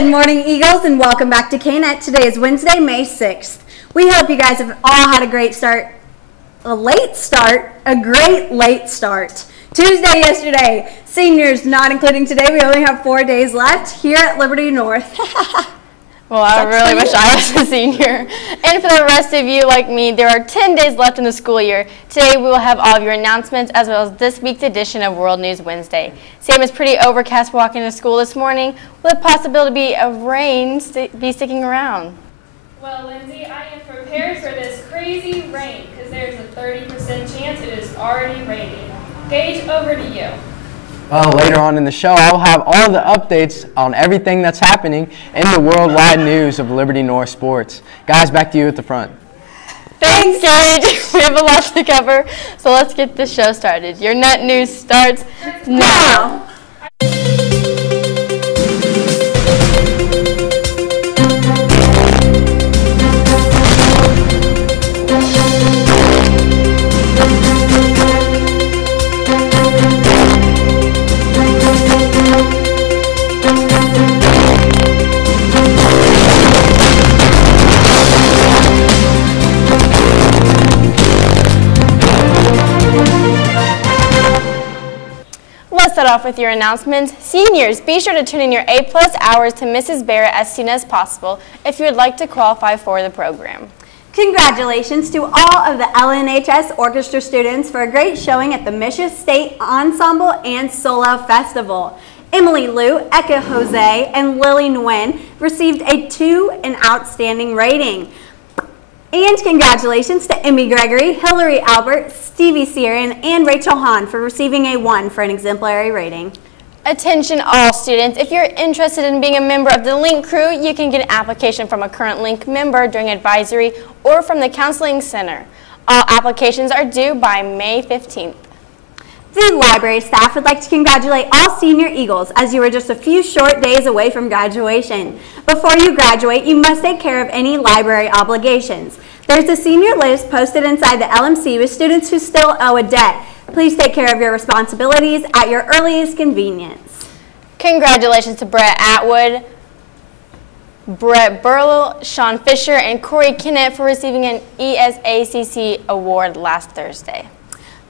Good morning, Eagles, and welcome back to KNET. Today is Wednesday, May 6th. We hope you guys have all had a great start. A great late start. Tuesday yesterday. Seniors not including today. We only have 4 days left here at Liberty North. Well, I really wish I was a senior. And for the rest of you like me, there are 10 days left in the school year. Today we will have all of your announcements as well as this week's edition of World News Wednesday. Sam is pretty overcast walking to school this morning with the possibility of rain be sticking around. Well, Lindsay, I am prepared for this crazy rain because there's a 30% chance it is already raining. Gage, over to you. Well, later on in the show, I'll have all the updates on everything that's happening in the worldwide news of Liberty North sports. Guys, back to you at the front. Thanks, Gage. We have a lot to cover, so let's get the show started. Your Net News starts now. Let's start off with your announcements. Seniors, be sure to turn in your A+ hours to Mrs. Barrett as soon as possible if you would like to qualify for the program. Congratulations to all of the LNHS orchestra students for a great showing at the Michigan State Ensemble and Solo Festival. Emily Liu, Eka Jose, and Lily Nguyen received a 2 in outstanding rating. And congratulations to Emmy Gregory, Hillary Albert, Stevie Sieran, and Rachel Hahn for receiving a 1 for an exemplary rating. Attention all students, if you're interested in being a member of the Link crew, you can get an application from a current Link member during advisory or from the Counseling Center. All applications are due by May 15th. The library staff would like to congratulate all senior Eagles as you are just a few short days away from graduation. Before you graduate, you must take care of any library obligations. There's a senior list posted inside the LMC with students who still owe a debt. Please take care of your responsibilities at your earliest convenience. Congratulations to Brett Atwood, Brett Burlow, Sean Fisher, and Corey Kinnett for receiving an ESACC award last Thursday.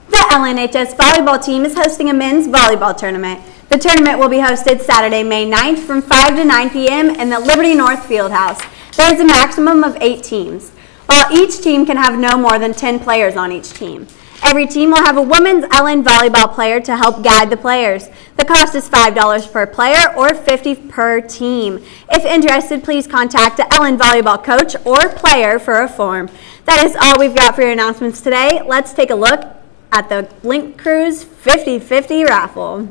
The LNHS volleyball team is hosting a men's volleyball tournament. The tournament will be hosted Saturday, May 9th from 5 to 9 p.m. in the Liberty North Fieldhouse. There is a maximum of 8 teams, while each team can have no more than 10 players on each team. Every team will have a women's LN volleyball player to help guide the players. The cost is $5 per player or $50 per team. If interested, please contact the LN volleyball coach or player for a form. That is all we've got for your announcements today. Let's take a look at the Link Crew's 50-50 raffle.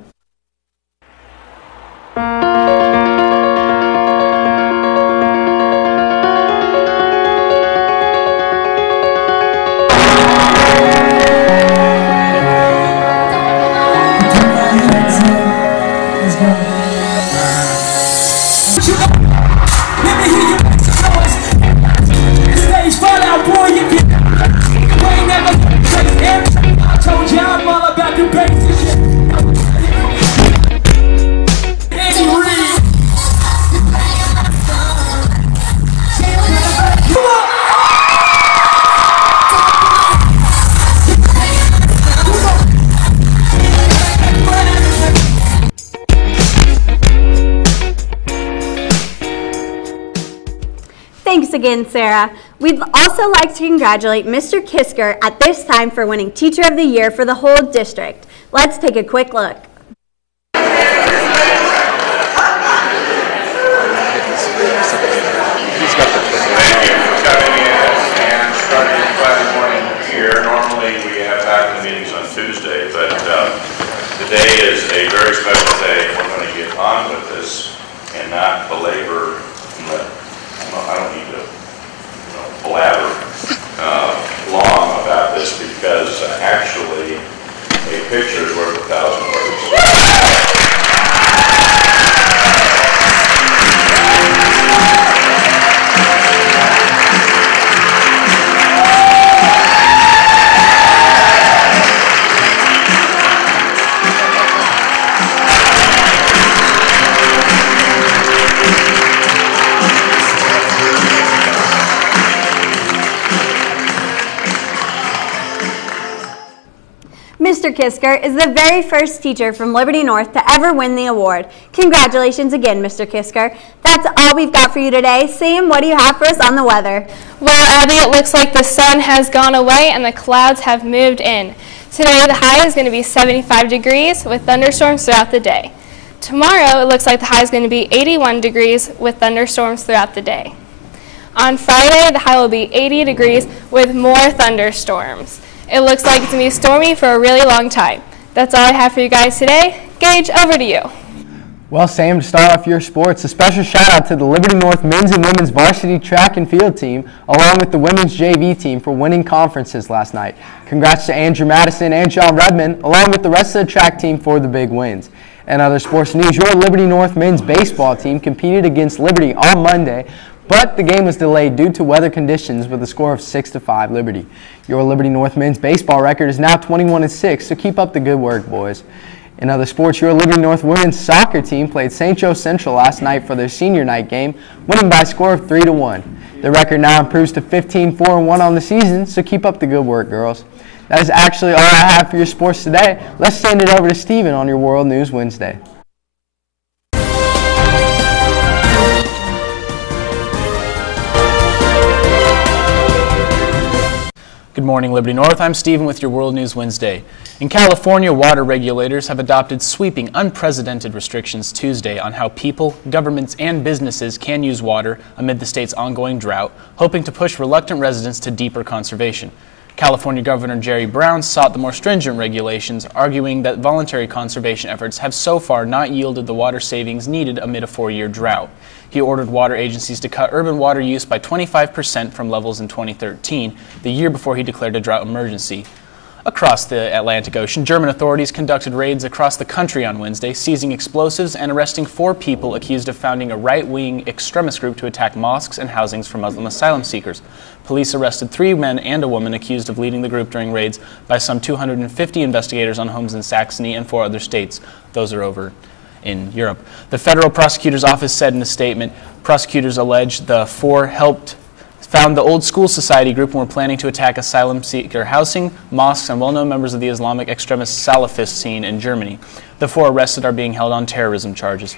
Thanks again, Sarah. We'd also like to congratulate Mr. Kissker at this time for winning Teacher of the Year for the whole district. Let's take a quick look. Today is a very special day. We're going to get on with this and not belabor. I don't need to blabber long about this because actually a picture is worth 1,000 words. Mr. Kissker is the very first teacher from Liberty North to ever win the award. Congratulations again, Mr. Kissker. That's all we've got for you today. Sam, what do you have for us on the weather? Well, Abby, it looks like the sun has gone away and the clouds have moved in. Today, the high is going to be 75 degrees with thunderstorms throughout the day. Tomorrow, it looks like the high is going to be 81 degrees with thunderstorms throughout the day. On Friday, the high will be 80 degrees with more thunderstorms. It looks like it's going to be stormy for a really long time. That's all I have for you guys today. Gage, over to you. Well, Sam, to start off your sports, a special shout out to the Liberty North men's and women's varsity track and field team, along with the women's JV team for winning conferences last night. Congrats to Andrew Madison and John Redmond, along with the rest of the track team for the big wins. And other sports news, your Liberty North men's baseball team competed against Liberty on Monday, but the game was delayed due to weather conditions with a score of 6-5 Liberty. Your Liberty North men's baseball record is now 21-6, so keep up the good work, boys. In other sports, your Liberty North women's soccer team played St. Joe Central last night for their senior night game, winning by a score of 3-1. The record now improves to 15-4-1 on the season, so keep up the good work, girls. That is actually all I have for your sports today. Let's send it over to Steven on your World News Wednesday. Good morning, Liberty North. I'm Stephen with your World News Wednesday. In California, water regulators have adopted sweeping, unprecedented restrictions Tuesday on how people, governments, and businesses can use water amid the state's ongoing drought, hoping to push reluctant residents to deeper conservation. California Governor Jerry Brown sought the more stringent regulations, arguing that voluntary conservation efforts have so far not yielded the water savings needed amid a 4-year drought. He ordered water agencies to cut urban water use by 25% from levels in 2013, the year before he declared a drought emergency. Across the Atlantic Ocean, German authorities conducted raids across the country on Wednesday, seizing explosives and arresting 4 people accused of founding a right-wing extremist group to attack mosques and housings for Muslim asylum seekers. Police arrested 3 men and a woman accused of leading the group during raids by some 250 investigators on homes in Saxony and 4 other states. Those are over in Europe. The federal prosecutor's office said in a statement, prosecutors allege the 4 found the Old School Society group and were planning to attack asylum seeker housing, mosques, and well-known members of the Islamic extremist Salafist scene in Germany. The 4 arrested are being held on terrorism charges.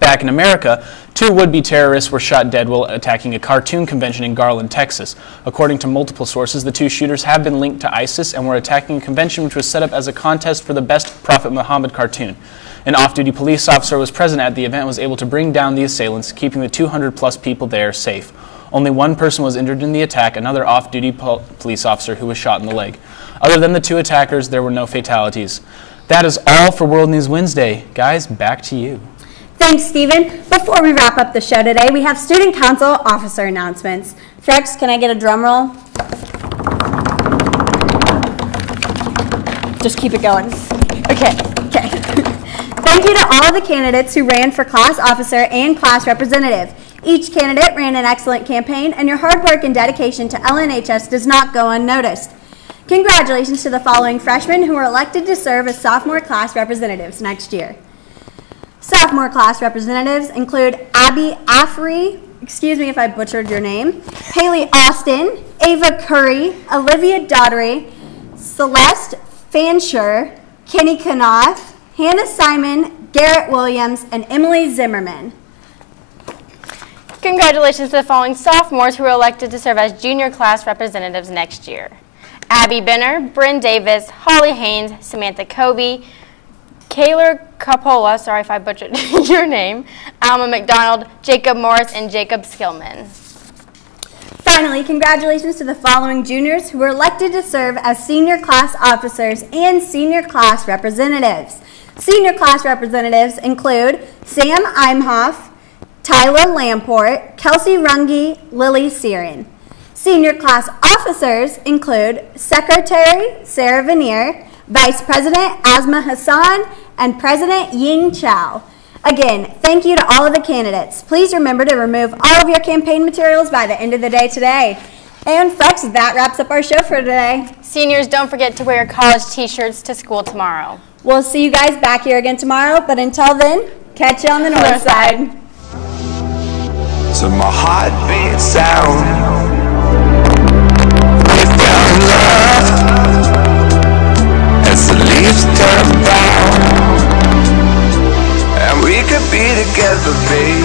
Back in America, 2 would-be terrorists were shot dead while attacking a cartoon convention in Garland, Texas. According to multiple sources, the 2 shooters have been linked to ISIS and were attacking a convention which was set up as a contest for the best Prophet Muhammad cartoon. An off-duty police officer was present at the event and was able to bring down the assailants, keeping the 200-plus people there safe. Only 1 person was injured in the attack, another off-duty police officer who was shot in the leg. Other than the 2 attackers, there were no fatalities. That is all for World News Wednesday. Guys, back to you. Thanks, Stephen. Before we wrap up the show today, we have Student Council officer announcements. Frex, can I get a drum roll? Just keep it going. Okay. Thank you to all of the candidates who ran for class officer and class representative. Each candidate ran an excellent campaign, and your hard work and dedication to LNHS does not go unnoticed. Congratulations to the following freshmen who were elected to serve as sophomore class representatives next year. Sophomore class representatives include Abby Afrey, excuse me if I butchered your name, Haley Austin, Ava Curry, Olivia Daughtery, Celeste Fancher, Kenny Knopf, Hannah Simon, Garrett Williams, and Emily Zimmerman. Congratulations to the following sophomores who were elected to serve as junior class representatives next year. Abby Benner, Bryn Davis, Holly Haynes, Samantha Kobe, Kaylor Capola, sorry if I butchered your name, Alma McDonald, Jacob Morris, and Jacob Skillman. Finally, congratulations to the following juniors who were elected to serve as senior class officers and senior class representatives. Senior class representatives include Sam Imhoff, Tyler Lamport, Kelsey Runge, Lily Searin. Senior class officers include Secretary Sarah Vanier, Vice President Asma Hassan, and President Ying Chow. Again, thank you to all of the candidates. Please remember to remove all of your campaign materials by the end of the day today. And Frex, that wraps up our show for today. Seniors, don't forget to wear your college t-shirts to school tomorrow. We'll see you guys back here again tomorrow, but until then, catch you on the north side. So my heart beats sound with down love as the ever be.